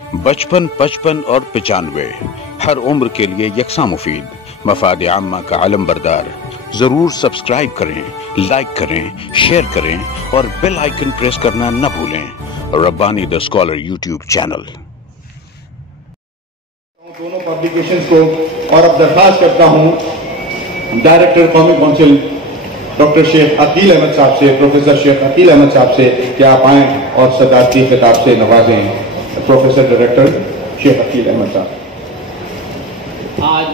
55, 55 और 95 हर उम्र के लिए यकसा मुफीद, मफाद आम्मा का आलम बरदार। जरूर सब्सक्राइब करें, लाइक करें, शेयर करें और बेल आइकन प्रेस करना न भूलें। Rabbani the scholar YouTube channel. दोनों पब्लिकेशंस को और अब दरखास्त करता हूं डायरेक्टर कौमी काउंसिल डॉक्टर शेख अकील अहमद साहब से, प्रोफेसर शेख अकील अहमद साहब से कि आप आएं और सदारती खिताब से नवाजें प्रोफेसर डायरेक्टर शेख अकील अहमद साहब। आज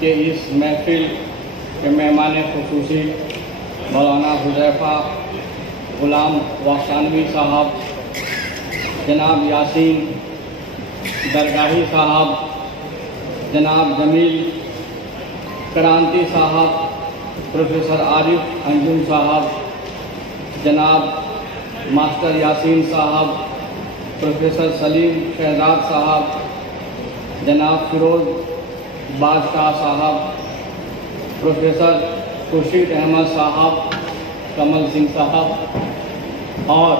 के इस महफिल के मेहमान खुसूसी मौलाना हुज़ैफ़ा गुलाम वासानवी साहब, जनाब यासीन दरगाही साहब, जनाब जमील क्रांति साहब, प्रोफेसर आरिफ अंजुम साहब, जनाब मास्टर यासीन साहब, प्रोफेसर सलीम शहजाद साहब, जनाब फिरोज बादशाह साहब, प्रोफेसर खुर्शीद अहमद साहब, कमल सिंह साहब और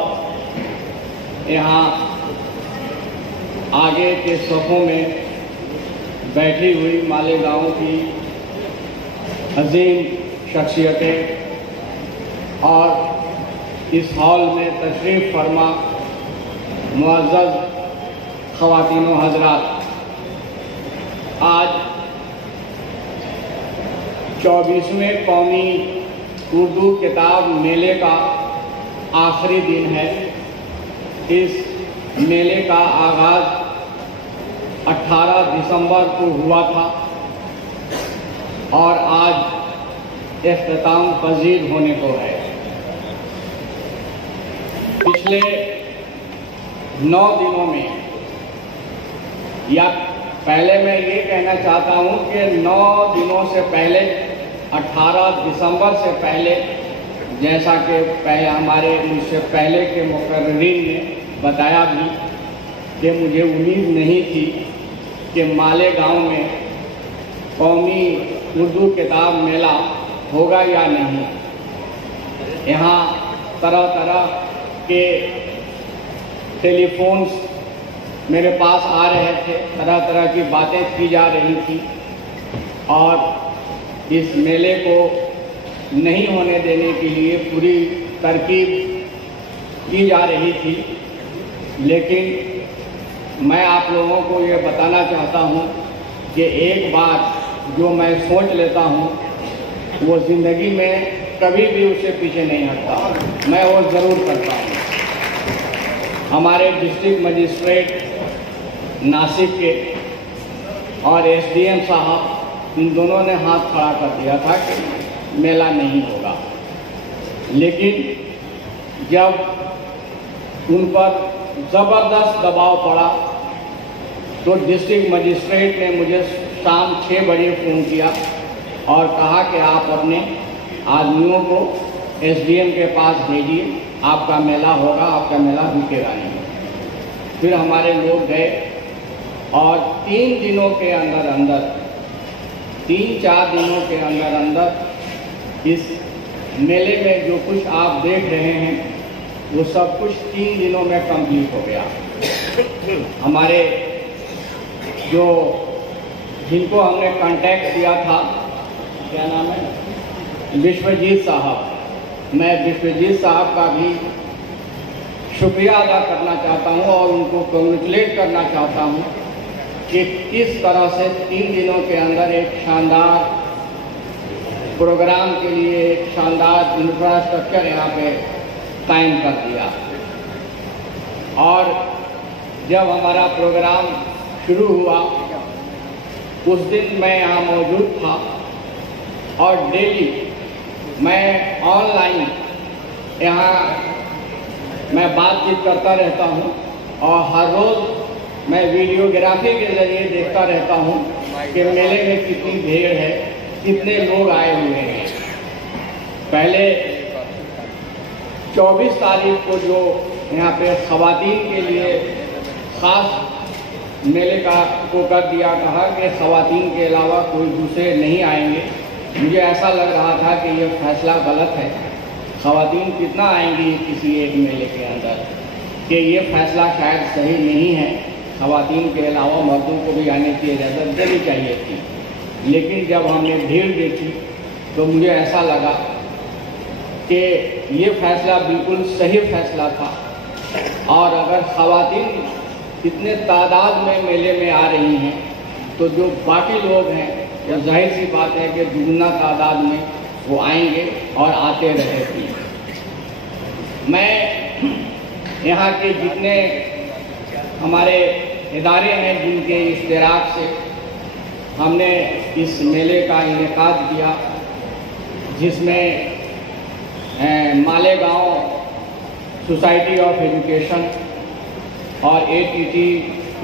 यहाँ आगे के सफ़ों में बैठी हुई मालेगांव की अजीम शख्सियतें और इस हॉल में तशरीफ़ फरमा मुअज़्ज़ज़ ख़वातीन व हज़रात, आज 24वें कौमी उर्दू किताब मेले का आखिरी दिन है। इस मेले का आगाज़ 18 दिसंबर को हुआ था और आज इख्तिताम पजीर होने को है। पिछले 9 दिनों में, या पहले मैं ये कहना चाहता हूँ कि 9 दिनों से पहले 18 दिसंबर से पहले, जैसा कि पहले हमारे मुझसे पहले के मुकर्रीन ने बताया भी कि मुझे उम्मीद नहीं थी कि मालेगांव में कौमी उर्दू किताब मेला होगा या नहीं। यहाँ तरह तरह के टेलीफोन्स मेरे पास आ रहे थे, तरह तरह की बातें की जा रही थी और इस मेले को नहीं होने देने के लिए पूरी तरकीब की जा रही थी। लेकिन मैं आप लोगों को ये बताना चाहता हूँ कि एक बात जो मैं सोच लेता हूँ वो ज़िंदगी में कभी भी उससे पीछे नहीं हटता, मैं वो ज़रूर करता हूँ। हमारे डिस्ट्रिक्ट मजिस्ट्रेट नासिक के और एसडीएम साहब, इन दोनों ने हाथ खड़ा कर दिया था कि मेला नहीं होगा। लेकिन जब उन पर ज़बरदस्त दबाव पड़ा तो डिस्ट्रिक्ट मजिस्ट्रेट ने मुझे शाम 6 बजे फ़ोन किया और कहा कि आप अपने आदमियों को एसडीएम के पास भेजिए, आपका मेला होगा, आपका मेला रुकेगा नहीं। फिर हमारे लोग गए और 3 दिनों के अंदर अंदर, 3-4 दिनों के अंदर अंदर इस मेले में जो कुछ आप देख रहे हैं वो सब कुछ 3 दिनों में कंप्लीट हो गया। हमारे जो जिनको हमने कांटेक्ट किया था, क्या नाम है, विश्वजीत साहब, मैं विश्वजीत साहब का भी शुक्रिया अदा करना चाहता हूं और उनको कंग्रेचुलेट करना चाहता हूं कि किस तरह से 3 दिनों के अंदर एक शानदार प्रोग्राम के लिए एक शानदार इंफ्रास्ट्रक्चर यहाँ पे कायम कर दिया। और जब हमारा प्रोग्राम शुरू हुआ उस दिन मैं यहाँ मौजूद था और डेली मैं ऑनलाइन यहाँ मैं बातचीत करता रहता हूँ और हर रोज़ मैं वीडियोग्राफी के ज़रिए देखता रहता हूँ कि मेले में कितनी भीड़ है, कितने लोग आए हुए हैं। पहले 24 तारीख को जो यहाँ पे ख़वातीन के लिए ख़ास मेले को कर दिया, कहा कि ख़वातीन के अलावा कोई दूसरे नहीं आएंगे। मुझे ऐसा लग रहा था कि ये फैसला गलत है। ख़वातीन कितना आएंगी किसी एक मेले के अंदर। कि ये फैसला शायद सही नहीं है, ख़वातीन के अलावा मर्दों को भी आने की इजाज़त देनी चाहिए थी। लेकिन जब हमने भीड़ देखी तो मुझे ऐसा लगा कि ये फ़ैसला बिल्कुल सही फ़ैसला था। और अगर ख़वातीन इतने तादाद में मेले में आ रही हैं तो जो बाकी लोग हैं, या जाहिर सी बात है कि दुगना तादाद में वो आएंगे और आते रहेंगे। मैं यहाँ के जितने हमारे इदारे हैं जिनके इश्तिराक से हमने इस मेले का इनेकाद किया, जिसमें मालेगांव सोसाइटी ऑफ एजुकेशन और ATT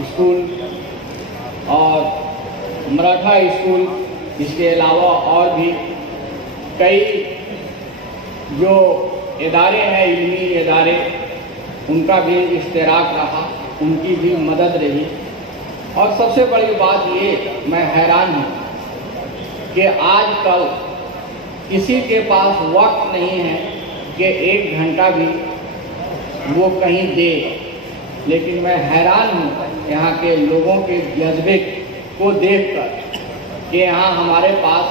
स्कूल और मराठा स्कूल, इसके अलावा और भी कई जो इदारे हैं, इल्मी इदारे, उनका भी इश्तिराक रहा, उनकी भी मदद रही। और सबसे बड़ी बात ये, मैं हैरान हूँ कि आजकल किसी के पास वक्त नहीं है कि 1 घंटा भी वो कहीं दे। लेकिन मैं हैरान हूँ यहाँ के लोगों के जज्बे को देखकर कि यहाँ हमारे पास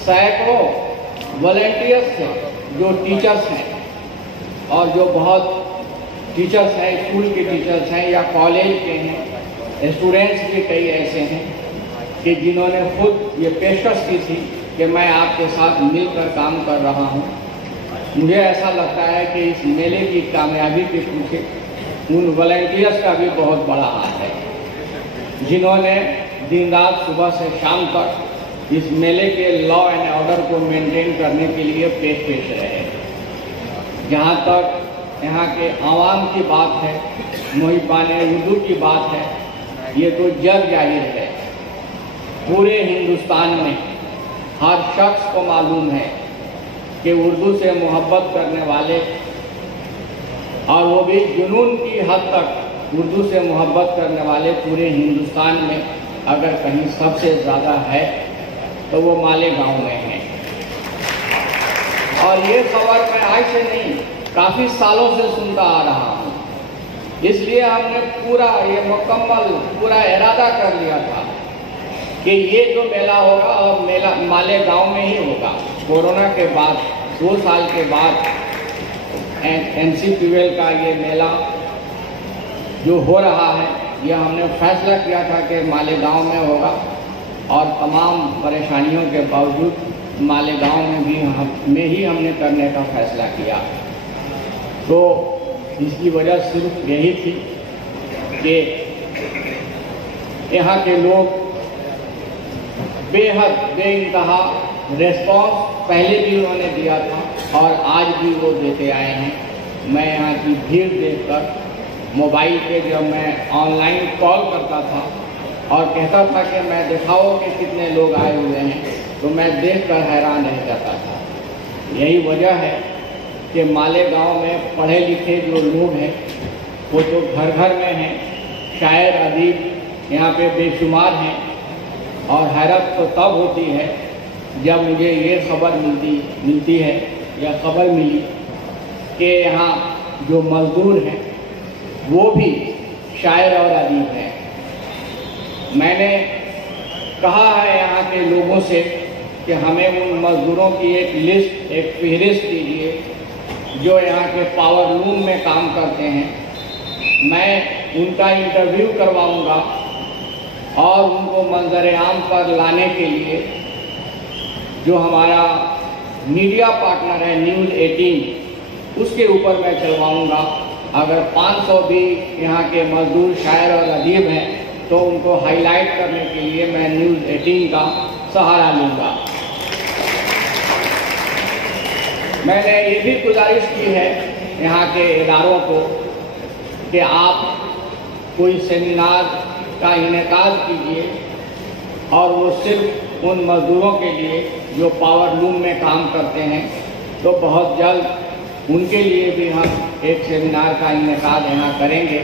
सैकड़ों वॉलंटियर्स हैं जो टीचर्स हैं, और जो बहुत टीचर्स हैं, स्कूल के टीचर्स हैं या कॉलेज के हैं, स्टूडेंट्स भी कई ऐसे हैं कि जिन्होंने खुद ये पेशकश की थी कि मैं आपके साथ मिलकर काम कर रहा हूँ। मुझे ऐसा लगता है कि इस मेले की कामयाबी के पीछे उन वॉलंटियर्स का भी बहुत बड़ा हाथ है, जिन्होंने दिन रात सुबह से शाम तक इस मेले के लॉ एंड ऑर्डर को मेंटेन करने के लिए पेश रहे। जहाँ तक यहाँ के आवाम की बात है, मुहिबाने उर्दू की बात है, ये तो जग जाहिर है, पूरे हिंदुस्तान में हर शख्स को मालूम है कि उर्दू से मोहब्बत करने वाले, और वो भी जुनून की हद तक उर्दू से मोहब्बत करने वाले पूरे हिंदुस्तान में अगर कहीं सबसे ज़्यादा है तो वो मालेगांव में है। और ये खबर मैं आज से नहीं, काफ़ी सालों से सुनता आ रहा हूँ। इसलिए हमने पूरा ये मुकम्मल पूरा इरादा कर लिया था कि ये जो मेला होगा, और मेला मालेगांव में ही होगा। कोरोना के बाद 2 साल के बाद NC-12 का ये मेला जो हो रहा है, यह हमने फैसला किया था कि मालेगांव में होगा। और तमाम परेशानियों के बावजूद मालेगांव में ही हमने करने का फैसला किया। तो इसकी वजह सिर्फ यही थी कि यहाँ के लोग बेहद बेइंतहा रेस्पॉन्स पहले भी उन्होंने दिया था और आज भी वो देते आए हैं। मैं यहाँ की भीड़ देखकर मोबाइल पे जब मैं ऑनलाइन कॉल करता था और कहता था कि मैं दिखाओ कि कितने लोग आए हुए हैं, तो मैं देखकर हैरान रह जाता था। यही वजह है कि मालेगांव में पढ़े लिखे जो लोग हैं वो तो घर घर में हैं, शायर अदीब यहाँ पे बेशुमार हैं। और हैरत तो तब होती है जब मुझे ये खबर मिलती है या खबर मिली कि यहाँ जो मज़दूर हैं वो भी शायर और अदीब हैं। मैंने कहा है यहाँ के लोगों से कि हमें उन मज़दूरों की एक लिस्ट, एक फहरिस्त दीजिए जो यहाँ के पावर लूम में काम करते हैं। मैं उनका इंटरव्यू करवाऊँगा और उनको मंजर आम पर लाने के लिए जो हमारा मीडिया पार्टनर है न्यूज़ 18, उसके ऊपर मैं चलवाऊँगा। अगर 500 भी यहाँ के मज़दूर शायर और अदीब हैं तो उनको हाईलाइट करने के लिए मैं न्यूज़ 18 का सहारा लूँगा। मैंने ये भी गुजारिश की है यहाँ के इदारों को कि आप कोई सेमिनार का इनेकाद कीजिए और वो सिर्फ उन मज़दूरों के लिए जो पावर लूम में काम करते हैं। तो बहुत जल्द उनके लिए भी हम एक सेमिनार का इनेकाद यहाँ करेंगे।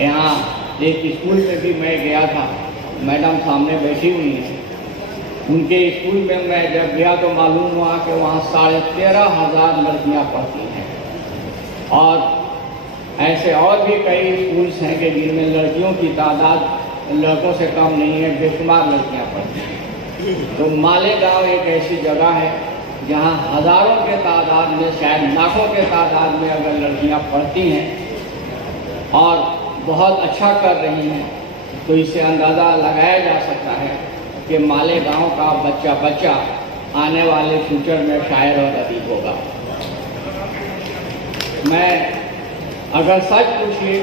यहाँ एक स्कूल में भी मैं गया था, मैडम सामने बैठी हुई हैं। उनके स्कूल में मैं जब गया तो मालूम हुआ कि वहाँ 13,500 लड़कियाँ पढ़ती हैं और ऐसे और भी कई स्कूल्स हैं कि जिनमें लड़कियों की तादाद लड़कों से कम नहीं है, बेशुमार लड़कियाँ पढ़ती हैं। तो मालेगांव एक ऐसी जगह है जहाँ हज़ारों के तादाद में, शायद लाखों के तादाद में अगर लड़कियाँ पढ़ती हैं और बहुत अच्छा कर रही हैं, तो इससे अंदाज़ा लगाया जा सकता है कि मालेगांव का बच्चा बच्चा आने वाले फ्यूचर में शायर और अदीब होगा। मैं अगर सच पूछिए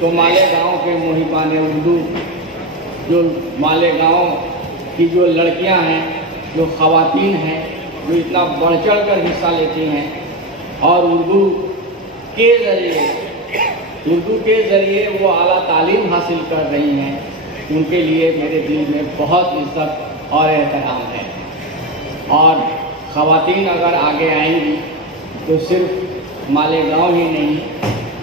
तो मालेगांव के मुहिबान उर्दू, जो मालेगांव की जो लड़कियां हैं, जो ख़वातीन हैं, जो इतना बढ़ चढ़ कर हिस्सा लेती हैं और उर्दू के ज़रिए वो आला तालीम हासिल कर रही हैं, उनके लिए मेरे दिल में बहुत इज्जत और एहतराम है। और ख़वातीन अगर आगे आएंगी तो सिर्फ मालेगांव ही नहीं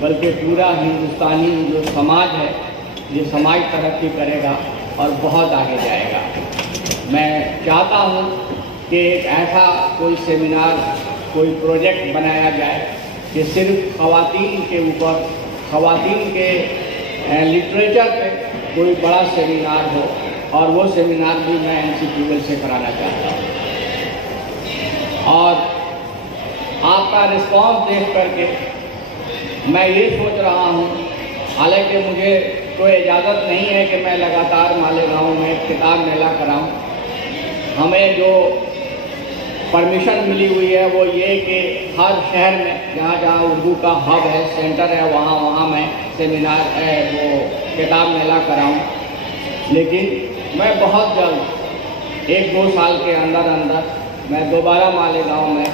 बल्कि पूरा हिंदुस्तानी जो समाज है, ये समाज तरक्की करेगा और बहुत आगे जाएगा। मैं चाहता हूँ कि एक ऐसा कोई सेमिनार, कोई प्रोजेक्ट बनाया जाए कि सिर्फ ख़वातीन के ऊपर, ख़वातीन के लिटरेचर पे कोई बड़ा सेमिनार हो, और वो सेमिनार भी मैं NCPUL से कराना चाहता हूँ। और आपका रिस्पॉन्स देख करके मैं ये सोच रहा हूँ, हालांकि मुझे कोई इजाज़त नहीं है कि मैं लगातार मालेगांव में किताब मेला कराऊँ। हमें जो परमिशन मिली हुई है वो ये कि हर शहर में जहाँ जहाँ उर्दू का हब है, सेंटर है, वहाँ मैं सेमिनार वो किताब मेला कराऊँ। लेकिन मैं बहुत जल्द 1-2 साल के अंदर मैं दोबारा मालेगांव में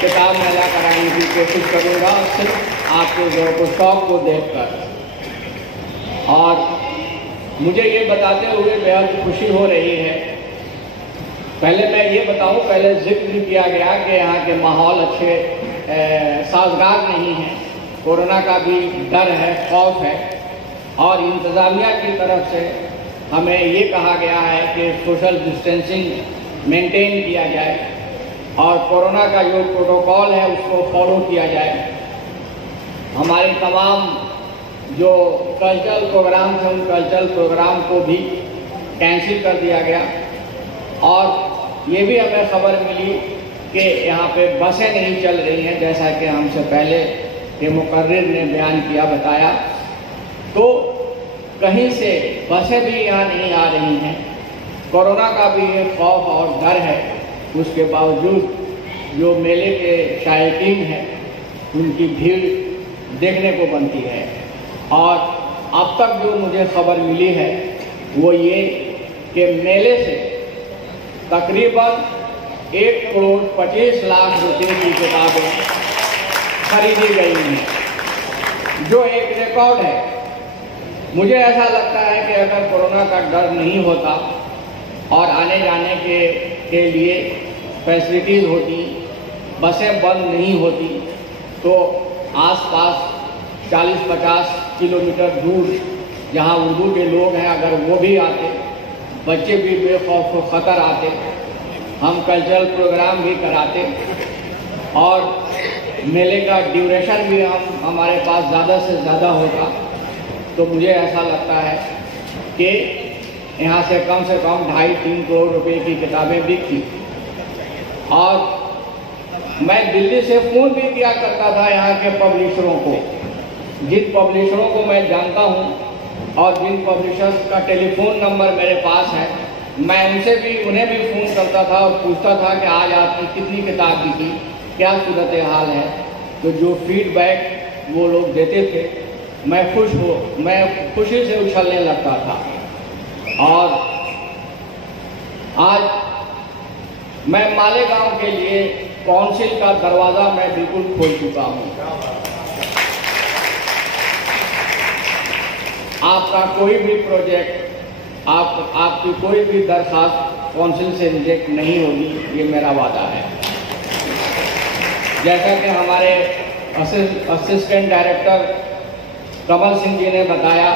किताब मेला कराने की कोशिश करूँगा, सिर्फ आपके ज़ौक़ व शौक़ को देखकर। और मुझे ये बताते हुए बेहद खुशी हो रही है। पहले मैं ये बताऊं, पहले जिक्र किया गया कि यहाँ के माहौल अच्छे साजगार नहीं हैं, कोरोना का भी डर है, खौफ है, और इंतज़ामिया की तरफ से हमें ये कहा गया है कि सोशल डिस्टेंसिंग मेंटेन किया जाए और कोरोना का जो प्रोटोकॉल है उसको फॉलो किया जाए। हमारे तमाम जो कल्चरल प्रोग्राम थे, उन कल्चरल प्रोग्राम को भी कैंसिल कर दिया गया। और ये भी हमें खबर मिली कि यहाँ पे बसें नहीं चल रही हैं, जैसा कि हमसे पहले के मुकर्रिर ने बयान किया, बताया। तो कहीं से बसें भी यहाँ नहीं आ रही हैं। कोरोना का भी ये खौफ और डर है, उसके बावजूद जो मेले के शायकीन हैं उनकी भीड़ देखने को बनती है। और अब तक जो मुझे खबर मिली है वो ये कि मेले से तकरीबन 1,25,00,000 रुपये की किताबें खरीदी गई हैं, जो एक रिकॉर्ड है। मुझे ऐसा लगता है कि अगर कोरोना का डर नहीं होता और आने जाने के लिए फैसिलिटीज़ होती, बसें बंद नहीं होती, तो आसपास 40-50 किलोमीटर दूर जहां उर्दू के लोग हैं, अगर वो भी आते, बच्चे भी बेखौफ ख़तर आते, हम कल्चरल प्रोग्राम भी कराते और मेले का ड्यूरेशन भी हमारे पास ज़्यादा से ज़्यादा होता, तो मुझे ऐसा लगता है कि यहाँ से कम 2.5-3 करोड़ रुपए की किताबें बिकती। और मैं दिल्ली से फ़ोन भी किया करता था यहाँ के पब्लिशरों को, जिन पब्लिशरों को मैं जानता हूँ और जिन पब्लिशर्स का टेलीफोन नंबर मेरे पास है, मैं उन्हें भी फ़ोन करता था और पूछता था कि आज आपने कितनी किताब बिकी, क्या सूरत हाल है। तो जो फीडबैक वो लोग देते थे, मैं खुशी से उछलने लगता था। और आज मैं मालेगांव के लिए काउंसिल का दरवाज़ा मैं बिल्कुल खोल चुका हूँ। आपका कोई भी प्रोजेक्ट, आपकी कोई भी दरखास्त काउंसिल से रिजेक्ट नहीं होगी, ये मेरा वादा है। जैसा कि हमारे असिस्टेंट डायरेक्टर कमल सिंह जी ने बताया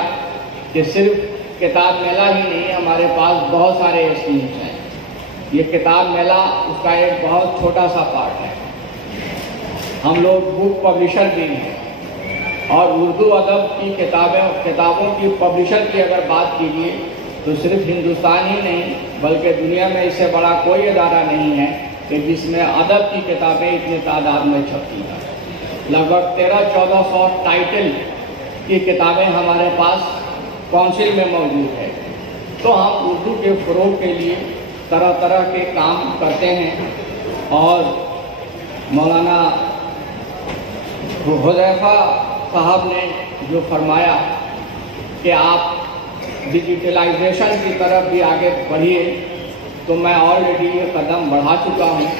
कि सिर्फ किताब मेला ही नहीं, हमारे पास बहुत सारे स्कीम्स हैं। ये किताब मेला उसका एक बहुत छोटा सा पार्ट है। हम लोग बुक पब्लिशर भी हैं और उर्दू अदब की किताबों की पब्लिशर की अगर बात कीजिए तो सिर्फ हिंदुस्तान ही नहीं बल्कि दुनिया में इससे बड़ा कोई अदारा नहीं है कि जिसमें अदब की किताबें इतनी तादाद में छपती हैं। लगभग 1300-1400 टाइटल की किताबें हमारे पास काउंसिल में मौजूद है। तो हम उर्दू के फ़रोग़ के लिए तरह तरह के काम करते हैं और मौलाना हुज़ैफ़ा साहब ने जो फरमाया कि आप डिजिटलाइजेशन की तरफ भी आगे बढ़िए, तो मैं ऑलरेडी ये कदम बढ़ा चुका हूँ।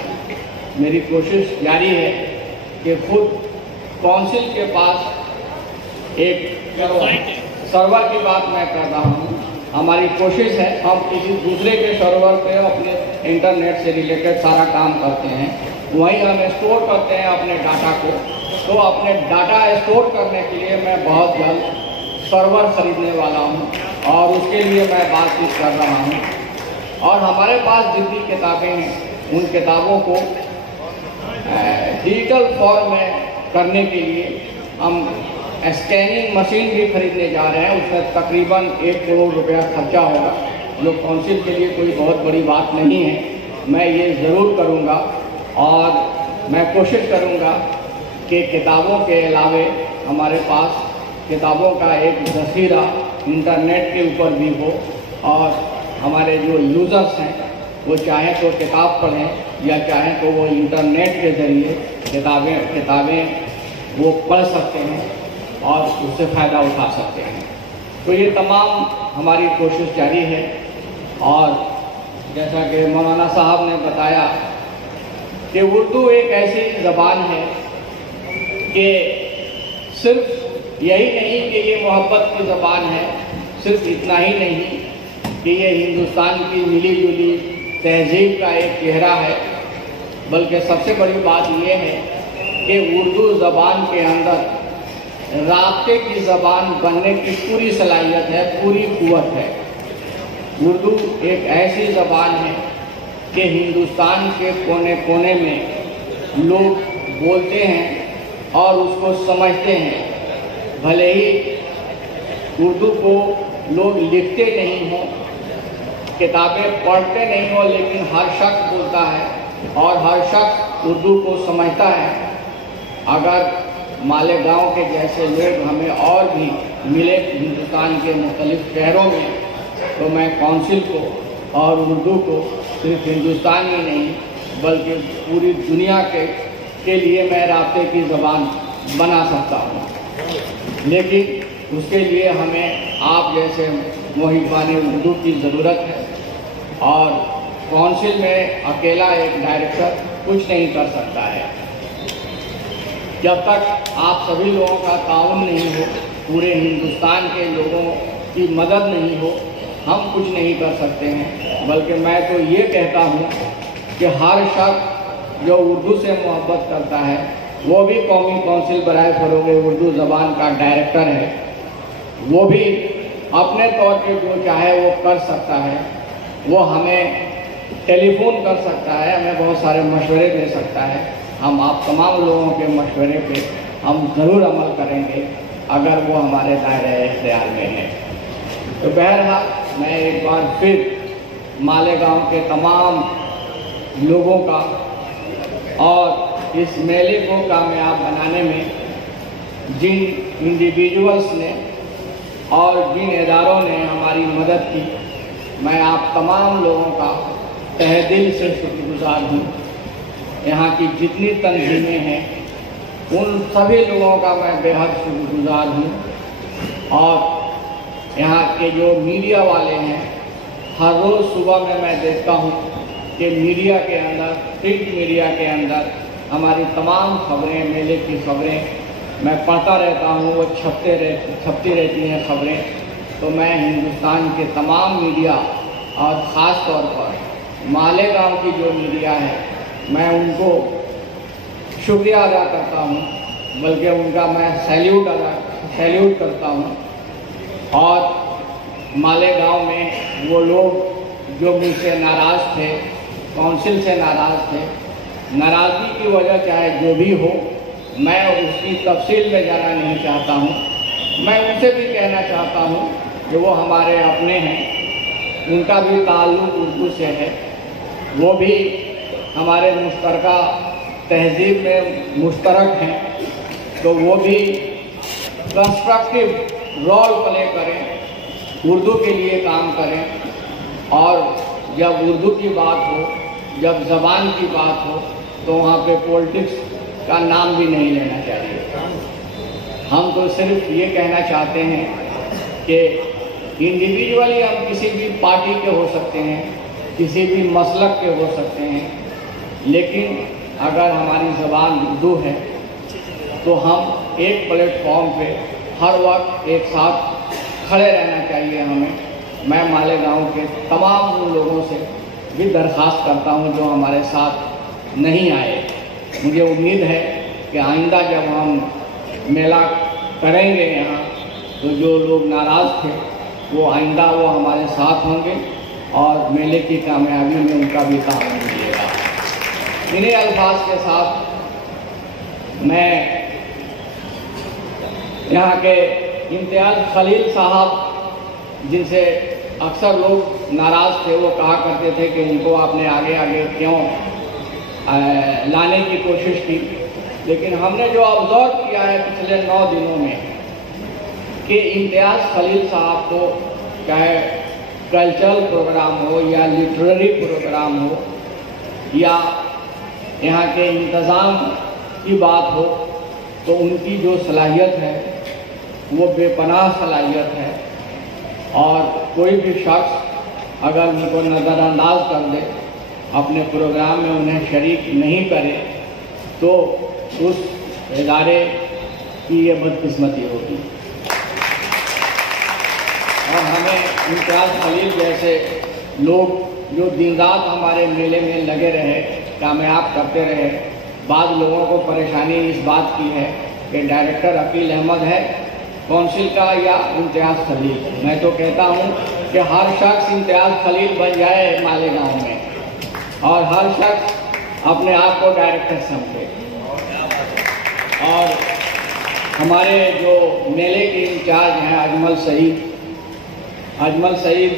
मेरी कोशिश जारी है कि खुद काउंसिल के पास एक सर्वर की बात मैं कर रहा हूँ। हमारी कोशिश है हम किसी दूसरे के सर्वर पे अपने इंटरनेट से रिलेटेड सारा काम करते हैं, वहीं हम स्टोर करते हैं अपने डाटा को। तो अपने डाटा स्टोर करने के लिए मैं बहुत जल्द सर्वर खरीदने वाला हूँ और उसके लिए मैं बातचीत कर रहा हूँ। और हमारे पास जितनी किताबें हैं उन किताबों को डिजिटल फॉर्म में करने के लिए हम स्कैनिंग मशीन भी खरीदने जा रहे हैं। उसमें तकरीबन 1 करोड़ रुपया खर्चा होगा, जो काउंसिल के लिए कोई बहुत बड़ी बात नहीं है। मैं ये ज़रूर करूँगा और मैं कोशिश करूँगा कि किताबों के अलावे हमारे पास किताबों का एक ज़ख़ीरा इंटरनेट के ऊपर भी हो और हमारे जो यूज़र्स हैं वो चाहें तो किताब पढ़ें या चाहें तो वो इंटरनेट के ज़रिए किताबें वो पढ़ सकते हैं और उससे फ़ायदा उठा सकते हैं। तो ये तमाम हमारी कोशिश जारी है। और जैसा कि मौलाना साहब ने बताया कि उर्दू एक ऐसी ज़बान है कि सिर्फ यही नहीं कि ये मोहब्बत की ज़बान है, सिर्फ इतना ही नहीं कि ये हिंदुस्तान की मिली जुली तहज़ीब का एक चेहरा है, बल्कि सबसे बड़ी बात ये है कि उर्दू ज़बान के अंदर राब्ते की ज़बान बनने की पूरी सलाहियत है, पूरी क़ुव्वत है। उर्दू एक ऐसी ज़बान है कि हिंदुस्तान के कोने कोने में लोग बोलते हैं और उसको समझते हैं। भले ही उर्दू को लोग लिखते नहीं हों, किताबें पढ़ते नहीं हों, लेकिन हर शख्स बोलता है और हर शख्स उर्दू को समझता है। अगर मालेगांव के जैसे लोग हमें और भी मिले हिंदुस्तान के मुख्तलिफ शहरों में, तो मैं काउंसिल को और उर्दू को सिर्फ हिंदुस्तान में नहीं बल्कि पूरी दुनिया के लिए मैं राब्ते की ज़बान बना सकता हूँ। लेकिन उसके लिए हमें आप जैसे मुहिब्बान उर्दू की ज़रूरत है और काउंसिल में अकेला एक डायरेक्टर कुछ नहीं कर सकता है। जब तक आप सभी लोगों का ताउन नहीं हो, पूरे हिंदुस्तान के लोगों की मदद नहीं हो, हम कुछ नहीं कर सकते हैं। बल्कि मैं तो ये कहता हूँ कि हर शख्स जो उर्दू से मोहब्बत करता है वो भी कौमी काउंसिल बराए फ़रोग़ उर्दू ज़बान का डायरेक्टर है, वो भी अपने तौर पे जो चाहे वो कर सकता है। वो हमें टेलीफोन कर सकता है, हमें बहुत सारे मशवरे दे सकता है। हम आप तमाम लोगों के मशवरे पे हम ज़रूर अमल करेंगे अगर वो हमारे दायरे इख्तियार में है। तो बहरहाल मैं एक बार फिर मालेगांव के तमाम लोगों का और इस मेले को कामयाब बनाने में जिन इंडिविजुअल्स ने और जिन इदारों ने हमारी मदद की, मैं आप तमाम लोगों का तहे दिल से शुक्रगुज़ार हूँ। यहाँ की जितनी तंजीमें हैं उन सभी लोगों का मैं बेहद शुक्रगुज़ार हूँ। और यहाँ के जो मीडिया वाले हैं, हर रोज़ सुबह में मैं देखता हूँ कि मीडिया के अंदर, प्रिंट मीडिया के अंदर हमारी तमाम खबरें, मेले की खबरें मैं पढ़ता रहता हूँ, वो छपती रहती हैं खबरें। तो मैं हिंदुस्तान के तमाम मीडिया और ख़ास तौर पर मालेगांव की जो मीडिया है, मैं उनको शुक्रिया अदा करता हूँ, बल्कि उनका मैं सैल्यूट करता हूँ। और मालेगांव में वो लोग जो मुझसे नाराज़ थे, काउंसिल से नाराज़ थे, नाराज़गी की वजह चाहे जो भी हो, मैं उसकी तफसील में जाना नहीं चाहता हूँ। मैं उनसे भी कहना चाहता हूँ कि वो हमारे अपने हैं, उनका भी ताल्लुक़ उर्दू से है, वो भी हमारे मुश्तरका तहज़ीब में मुश्तरक हैं, तो वो भी कंस्ट्रक्टिव रोल प्ले करें, उर्दू के लिए काम करें। और जब उर्दू की बात हो, जब ज़बान की बात हो, तो वहाँ पे पॉलिटिक्स का नाम भी नहीं लेना चाहिए। हम तो सिर्फ ये कहना चाहते हैं कि इंडिविजुअली हम किसी भी पार्टी के हो सकते हैं, किसी भी मसलक के हो सकते हैं, लेकिन अगर हमारी ज़बान उर्दू है तो हम एक प्लेटफॉर्म पे हर वक्त एक साथ खड़े रहना चाहिए हमें। मैं मालेगांव के तमाम उन लोगों से भी दरख्वास्त करता हूं जो हमारे साथ नहीं आए। मुझे उम्मीद है कि आइंदा जब हम मेला करेंगे यहाँ, तो जो लोग नाराज़ थे वो आइंदा वो हमारे साथ होंगे और मेले की कामयाबी में उनका भी ताउन मिलेगा। इन्हीं अल्फाज के साथ मैं यहाँ के इम्तियाज़ खलील साहब, जिनसे अक्सर लोग नाराज़ थे, वो कहा करते थे कि इनको आपने आगे आगे क्यों लाने की कोशिश की, लेकिन हमने जो ऑब्जर्व किया है पिछले 9 दिनों में कि इम्तियाज़ खलील साहब को चाहे कल्चरल प्रोग्राम हो या लिटरेरी प्रोग्राम हो या यहाँ के इंतज़ाम की बात हो, तो उनकी जो सलाहियत है वो बेपनाह सलाहियत है। और कोई भी शख्स अगर उनको नज़रअंदाज कर दे, अपने प्रोग्राम में उन्हें शरीक नहीं करे, तो उस इदारे की ये बदकिस्मती होगी। और हमें इम्तियाज़ खलील जैसे लोग जो दिन रात हमारे मेले में लगे रहे, कामयाब करते रहे। बाद लोगों को परेशानी इस बात की है कि डायरेक्टर अकील अहमद है कौंसिल का या इम्तियाज़ खलील। मैं तो कहता हूँ कि हर शख्स इम्तियाज़ खलील बन जाए मालेगांव में, और हर शख्स अपने आप को डायरेक्टर समझे। और हमारे जो मेले के इंचार्ज हैं अजमल सईद,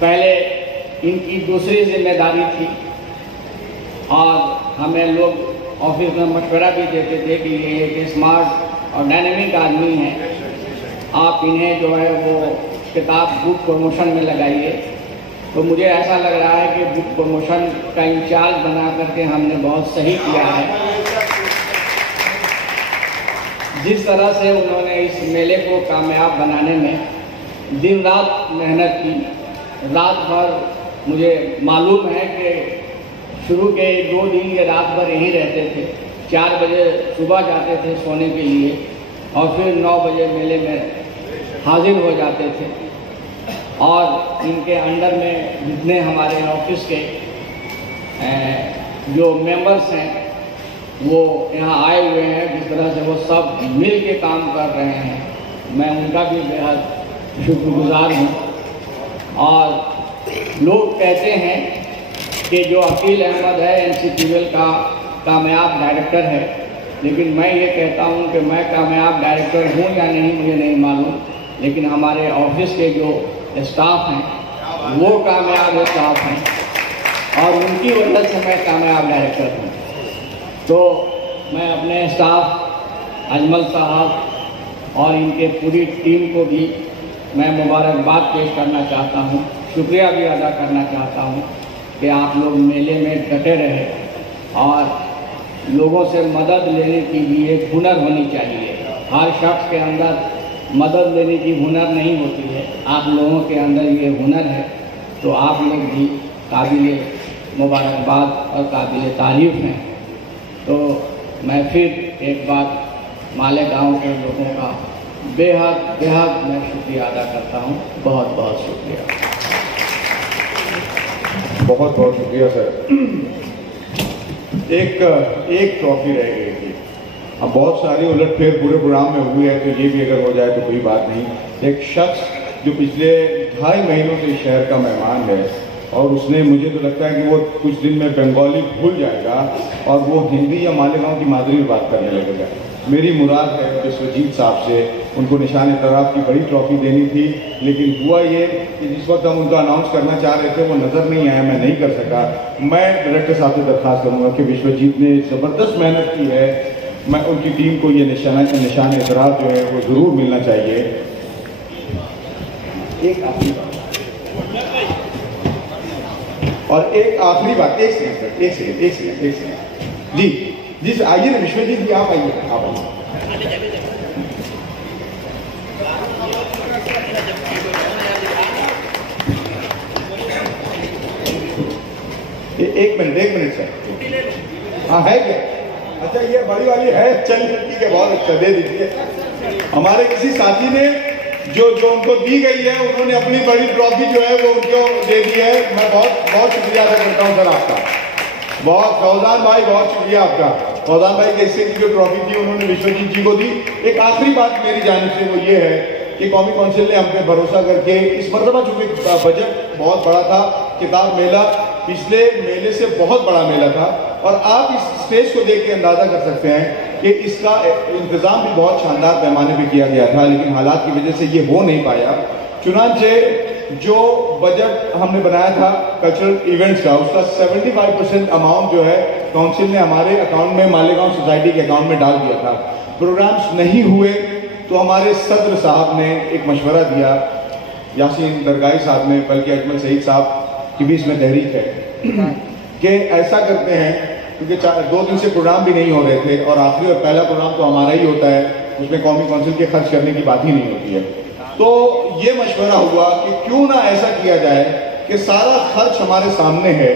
पहले इनकी दूसरी जिम्मेदारी थी और हमें लोग ऑफिस में मशवरा भी देते थे कि ये एक स्मार्ट और डायनेमिक आदमी हैं, आप इन्हें जो है वो किताब बुक प्रमोशन में लगाइए। तो मुझे ऐसा लग रहा है कि बुक प्रमोशन का इंचार्ज बना करके हमने बहुत सही किया है। जिस तरह से उन्होंने इस मेले को कामयाब बनाने में दिन रात मेहनत की, रात भर मुझे मालूम है कि शुरू के 2 दिन ये रात भर यहीं रहते थे। 4 बजे सुबह जाते थे सोने के लिए और फिर 9 बजे मेले में हाजिर हो जाते थे। और इनके अंडर में जितने हमारे ऑफिस के जो मेंबर्स हैं वो यहाँ आए हुए हैं, जिस तरह से वो सब मिल के काम कर रहे हैं, मैं उनका भी बेहद शुक्रगुजार हूँ। और लोग कहते हैं कि जो अकील अहमद है NCTVL का कामयाब डायरेक्टर है, लेकिन मैं ये कहता हूँ कि मैं कामयाब डायरेक्टर हूँ या नहीं मुझे नहीं मालूम, लेकिन हमारे ऑफिस के जो स्टाफ हैं वो कामयाब स्टाफ हैं और उनकी वजह से मैं कामयाब डायरेक्टर हूँ। तो मैं अपने स्टाफ अजमल साहब और इनके पूरी टीम को भी मैं मुबारकबाद पेश करना चाहता हूँ, शुक्रिया भी अदा करना चाहता हूँ कि आप लोग मेले में डटे रहे। और लोगों से मदद लेने की भी एक हुनर होनी चाहिए। हर शख्स के अंदर मदद लेने की हुनर नहीं होती है, आप लोगों के अंदर ये हुनर है, तो आप लोग भी काबिल मुबारकबाद और काबिल तारीफ़ हैं। तो मैं फिर एक बार मालेगांव के लोगों का बेहद मैं शुक्रिया अदा करता हूँ। बहुत बहुत शुक्रिया। बहुत बहुत शुक्रिया सर। एक ट्रॉफी रह गई थी, अब बहुत सारी उलटफेर पूरे प्रोग्राम में हुई है, तो ये भी अगर हो जाए तो कोई बात नहीं। एक शख्स जो पिछले 2.5 महीनों से शहर का मेहमान है, और उसने, मुझे तो लगता है कि वो कुछ दिन में बंगाली भूल जाएगा और वो हिंदी या मालेगांव की मादरी में बात करने लगेगा। मेरी मुराद है विश्वजीत साहब से, उनको निशान इतराफ़ की बड़ी ट्रॉफी देनी थी, लेकिन हुआ ये कि जिस वक्त हम उनको अनाउंस करना चाह रहे थे वो नज़र नहीं आया, मैं नहीं कर सका। मैं डायरेक्टर साहब से दरख्वास्त करूँगा कि विश्वजीत ने ज़बरदस्त मेहनत की है, मैं उनकी टीम को ये निशान इतराफ़ जो है वो ज़रूर मिलना चाहिए। एक आखिरी बात और एक आखिरी बात, एक सेकंड जी आइए ना विश्वजीत जी, आप आइए। एक मिनट सर। हाँ है क्या? अच्छा ये बड़ी वाली है, चल ठीक है, बहुत अच्छा, दे दीजिए। हमारे किसी साथी ने जो उनको दी गई है, उन्होंने अपनी बड़ी ट्रॉफी जो है वो उनको दे दी है। मैं बहुत शुक्रिया अदा करता हूँ सर आपका, बहुत। फौजान भाई बहुत शुक्रिया आपका। फौजान भाई के हिस्से की जो ट्रॉफी थी उन्होंने विश्वजीत जी को दी। एक आखिरी बात मेरी जानिब से वो ये है कि कौमी काउंसिल ने हम पे भरोसा करके इस मरतबा चूंकि बजट बहुत बड़ा था, किताब मेला पिछले मेले से बहुत बड़ा मेला था, और आप इस स्टेज को देख के अंदाजा कर सकते हैं कि इसका इंतजाम भी बहुत शानदार पैमाने पे किया गया था, लेकिन हालात की वजह से ये हो नहीं पाया। चुनांचे जो बजट हमने बनाया था कल्चरल इवेंट्स का, उसका 75% अमाउंट जो है काउंसिल ने हमारे अकाउंट में, मालेगांव सोसाइटी के अकाउंट में डाल दिया था। प्रोग्राम्स नहीं हुए तो हमारे सदर साहब ने एक मशवरा दिया, यासीन दरगाही साहब ने, बल्कि अजमल सईद साहब की भी इसमें तहरीक है कि ऐसा करते हैं, क्योंकि 2 दिन से प्रोग्राम भी नहीं हो रहे थे और आखिरी और पहला प्रोग्राम तो हमारा ही होता है, उसमें कौमी काउंसिल के खर्च करने की बात ही नहीं होती है। तो ये मशवरा हुआ कि क्यों ना ऐसा किया जाए कि सारा खर्च हमारे सामने है,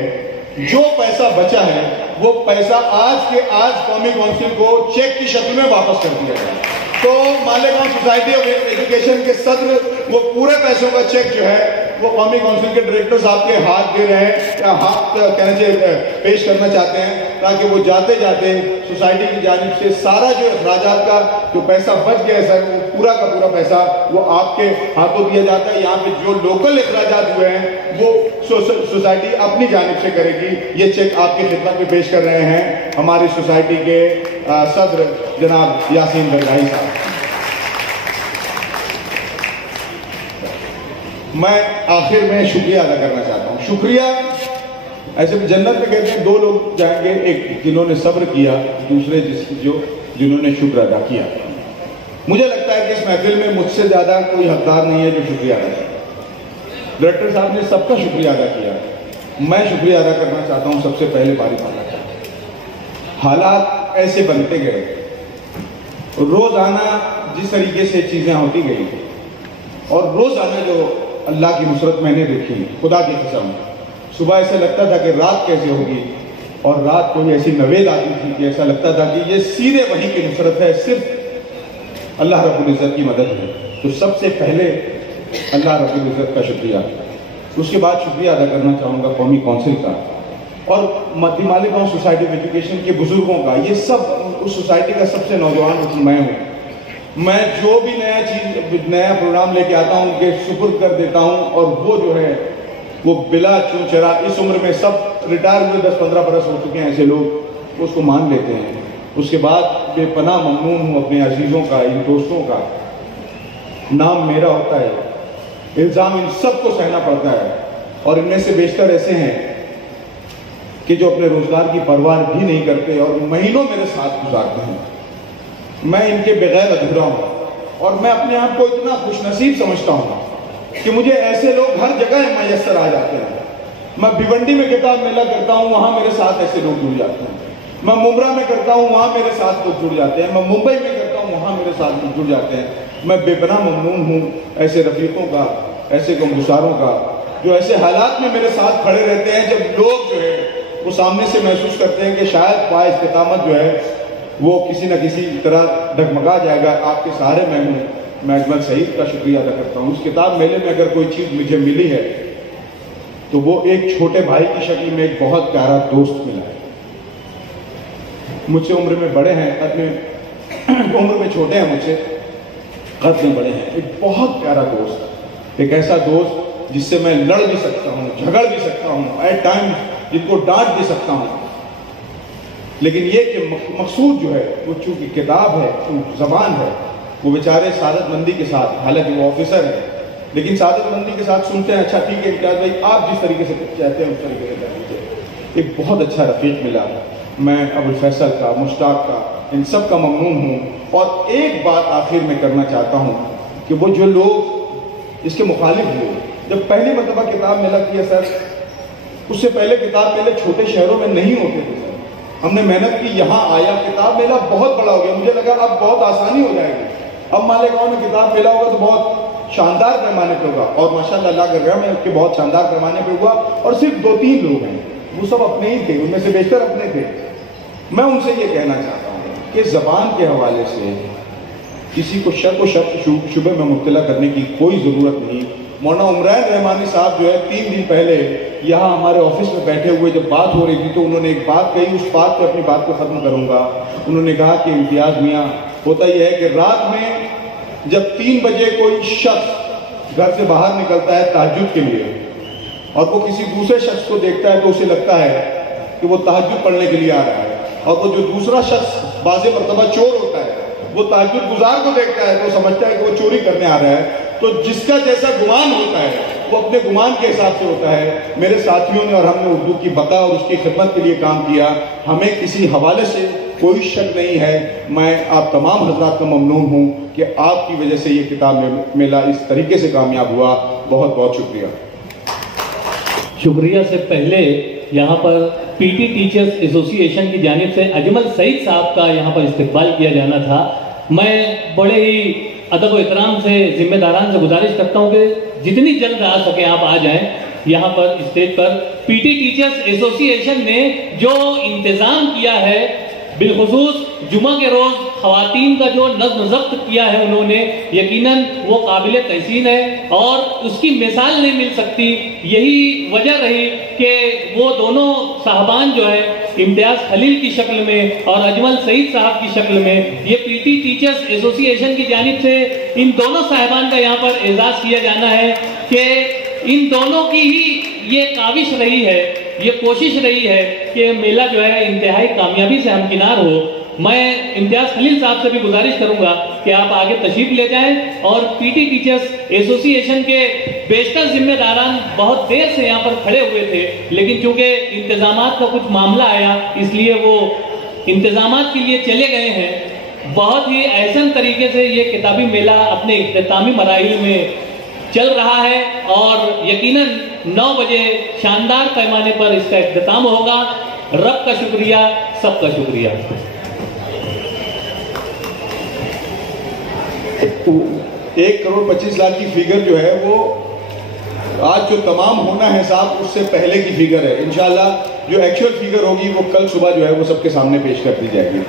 जो पैसा बचा है वो पैसा आज के आज कौमी काउंसिल को चेक की शक्ल में वापस कर दिया जाए। तो मालेगांव सोसाइटी ऑफ एजुकेशन के सदर वो पूरे पैसों का चेक जो है वो कौमी काउंसिल के डायरेक्टर साहब के हाथ दे रहे हैं, या हाथ कहना चाहिए पेश करना चाहते हैं, ताकि वो जाते जाते सोसाइटी की जानिब से सारा जो अखराजात का जो पैसा बच गया सर, वो पूरा का पूरा पैसा वो आपके हाथों दिया जाता है। यहाँ पे जो लोकल अखराजात हुए हैं वो सोसाइटी अपनी जानिब से करेगी। ये चेक आपकी खिदमत में पेश कर रहे हैं हमारी सोसाइटी के सदर जनाब यासीन दरगाही साहब। मैं आखिर में शुक्रिया अदा करना चाहता हूँ। शुक्रिया ऐसे जन्नत में कहते हैं 2 लोग जाएंगे, एक जिन्होंने सब्र किया, दूसरे जिन्होंने शुक्र अदा किया। मुझे लगता है कि इस महफिल में मुझसे ज्यादा कोई हकदार नहीं है जो शुक्रिया अदा करे। डायरेक्टर साहब ने सबका शुक्रिया अदा किया, मैं शुक्रिया अदा करना चाहता हूँ सबसे पहले बारी पाला। हालात ऐसे बनते गए, रोजाना जिस तरीके से चीजें होती गई, और रोजाना जो अल्लाह की नुसरत मैंने देखी, खुदा की कसम, सुबह ऐसा लगता था कि रात कैसे होगी, और रात कोई ऐसी नवेद आती थी कि ऐसा लगता था कि ये सीधे वही की नुसरत है, सिर्फ अल्लाह रब्बुल इज़्ज़त की मदद है। तो सबसे पहले अल्लाह रब्बुल इज़्ज़त का शुक्रिया, उसके बाद शुक्रिया अदा करना चाहूँगा कौमी काउंसिल का और मध्य मालेगांव सोसाइटी ऑफ एजुकेशन के बुजुर्गों का। ये सब उस सोसाइटी का सबसे नौजवान रुकन मैं हूँ। मैं जो भी नया प्रोग्राम लेके आता हूँ उनके सुपुर्द कर देता हूँ, और वो जो है वो बिला चुनचरा, इस उम्र में सब रिटायर हुए, 10-15 बरस हो चुके हैं ऐसे लोग, उसको मान लेते हैं। उसके बाद बेपनाह ममनून हूँ अपने अजीजों का, इन दोस्तों का। नाम मेरा होता है, इल्ज़ाम इन सबको सहना पड़ता है, और इनमें से बेशतर ऐसे हैं कि जो अपने रोजगार की परवाह भी नहीं करते और महीनों मेरे साथ गुजारते हैं। मैं इनके बगैर अधूरा हूँ, और मैं अपने आप को इतना खुशनसीब समझता हूँ कि मुझे ऐसे लोग हर जगह मैसर आ जाते हैं। मैं भिवंडी में किताब मेला करता हूँ, वहाँ मेरे साथ ऐसे लोग जुड़ जाते हैं। मैं मुमरा में करता हूँ, वहाँ मेरे साथ लोग जुड़ जाते हैं। मैं मुंबई में करता हूँ, वहाँ मेरे साथ लोग जुड़ जाते हैं। मैं बेपनाह ममनून हूँ ऐसे रफीकों का, ऐसे गमगुसारों का, जो ऐसे हालात में मेरे साथ खड़े रहते हैं जब लोग जो है वो सामने से महसूस करते हैं कि शायद पाए इस्तिकामत जो है वो किसी न किसी तरह डगमगा जाएगा। आपके सहारे मैं हूँ। मैं अजमल सईद का शुक्रिया अदा करता हूँ। उस किताब मेले में अगर कोई चीज़ मुझे मिली है तो वो एक छोटे भाई की शक्ल में एक बहुत प्यारा दोस्त मिला है। मुझसे उम्र में बड़े हैं, कद में उम्र में छोटे हैं मुझसे, कद में बड़े हैं। एक बहुत प्यारा दोस्त, एक ऐसा दोस्त जिससे मैं लड़ भी सकता हूँ, झगड़ भी सकता हूँ, एट टाइम जिनको डांट भी सकता हूँ। लेकिन ये कि मकसूद जो है वो चूंकि किताब है, ज़बान है, वो बेचारे सादतमंदी के साथ, हालांकि वो ऑफिसर है, लेकिन सादतमंदी के साथ सुनते हैं, अच्छा ठीक है इम्तियाज़ भाई आप जिस तरीके से चाहते हैं उस तरीके से कर लीजिए। एक बहुत अच्छा रफीक मिला, मैं अबुल फैसल का, मुश्ताक का, इन सब का ममनून हूँ। और एक बात आखिर में करना चाहता हूँ कि वो जो लोग इसके मुखालिफ हुए, जब पहली मरतबा किताब मेला किया सर, उससे पहले किताब मेले छोटे शहरों में नहीं होते थे सर। हमने मेहनत की, यहाँ आया, किताब मेला बहुत बड़ा हो गया, मुझे लगा अब बहुत आसानी हो जाएगी, अब मालेगांव में किताब मेला होगा तो बहुत शानदार पैमाने पे होगा। और माशाल्लाह अल्लाह का रहम है कि बहुत शानदार पैमाने पे हुआ। और सिर्फ 2-3 लोग हैं, वो सब अपने ही थे, उनमें से बेशतर अपने थे। मैं उनसे ये कहना चाहता हूँ कि ज़बान के हवाले से किसी को शक व शुबे में मुब्तला करने की कोई ज़रूरत नहीं। मौलाना उमरान रहमानी साहब जो है 3 दिन पहले यहाँ हमारे ऑफिस में बैठे हुए जब बात हो रही थी तो उन्होंने एक बात कही, उस बात पर अपनी बात को ख़त्म करूँगा। उन्होंने कहा कि इम्तियाज़ मियाँ, होता यह है कि रात में जब 3 बजे कोई शख्स घर से बाहर निकलता है तहज्जुद के लिए और वो किसी दूसरे शख्स को देखता है तो उसे लगता है कि वो तहज्जुद पढ़ने के लिए आ रहा है, और वो जो दूसरा शख्स बाज़े मरतबा चोर होता है वो तहज्जुद गुजार को देखता है तो समझता है कि वो चोरी करने आ रहा है। तो जिसका जैसा गुमान होता है वो अपने गुमान के हिसाब से होता है। मेरे साथियों ने और हमने उर्दू की बका और उसकी खिदमत के लिए काम किया, हमें किसी हवाले से कोई शक नहीं है। मैं आप तमाम हजरात का ममनून हूँ कि आपकी वजह से ये किताब मेला इस तरीके से कामयाब हुआ। बहुत बहुत शुक्रिया। शुक्रिया से पहले यहाँ पर पीटी टीचर्स एसोसिएशन की जानिब से अजमल सईद साहब का यहाँ पर इस्तकबाल किया जाना था। मैं बड़े ही अदब व एहतराम से, जिम्मेदारान से गुजारिश करता हूँ कि जितनी जल्द आ सके आप आ जाएं यहाँ पर स्टेज पर। पीटी टीचर्स एसोसिएशन ने जो इंतज़ाम किया है, बिलखुसूस जुमा के रोज़ ख़वातीन का जो नज़्म ज़ब्त किया है उन्होंने, यकीनन वो काबिल तहसीन है और उसकी मिसाल नहीं मिल सकती। यही वजह रही कि वो दोनों साहबान जो है इम्तियाज़ खलील की शक्ल में और अजमल सईद साहब की शक्ल में, ये पीटी टीचर्स एसोसिएशन की जानिब से इन दोनों साहबान का यहाँ पर एजाज़ किया जाना है कि इन दोनों की ही ये काविश रही है, ये कोशिश रही है कि मेला जो है इंतहाई कामयाबी से हमकिनार हो। मैं इम्तियाज़ खलील साहब से भी गुजारिश करूंगा कि आप आगे तशरीफ ले जाएं और पीटी टीचर्स एसोसिएशन के बेशतर जिम्मेदारान बहुत देर से यहाँ पर खड़े हुए थे, लेकिन चूंकि इंतजामात का कुछ मामला आया इसलिए वो इंतजामात के लिए चले गए हैं। बहुत ही एहसन तरीके से ये किताबी मेला अपने इख्तितामी मराहिल में चल रहा है और यकीनन 9 बजे शानदार पैमाने पर इसका इख्तिताम होगा। रब का शुक्रिया, सबका शुक्रिया। 1 करोड़ 25 लाख की फिगर जो है वो आज जो तमाम होना है साहब उससे पहले की फिगर है। इंशाल्लाह जो एक्चुअल फिगर होगी वो कल सुबह जो है वो सबके सामने पेश कर दी जाएगी।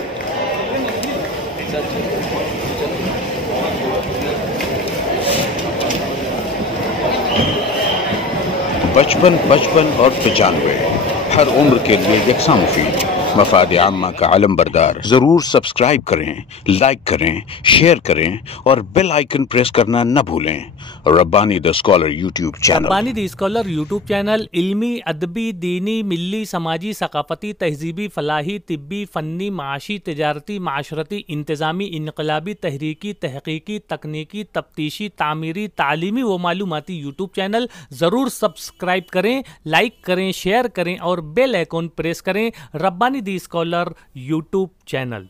बचपन और 95 हर उम्र के लिए यकसा मुफीद। मफाद आम्मा का आलम बरदार। जरूर सब्सक्राइब करें, लाइक करें, शेयर करें और बेल आइकन प्रेस करना न भूलें। Rabbani the scholar YouTube channel. Rabbani the scholar YouTube channel इल्मी, अदबी, दीनी, मिल्ली, समाजी, सकाफती, तहजीबी, फलाही, तिब्बी, फ़न्नी, माशी, तिजारती, माशरती, इंतज़ामी, इनकलाबी, तहरीकी, तहकीकी, तकनीकी, तफ्तीशी, तामीरी, तालीमी व मालूमाती यूट्यूब चैनल ज़रूर सब्सक्राइब करें, लाइक करें, शेयर करें और बेल आइकन प्रेस करें। Rabbani the scholar YouTube channel.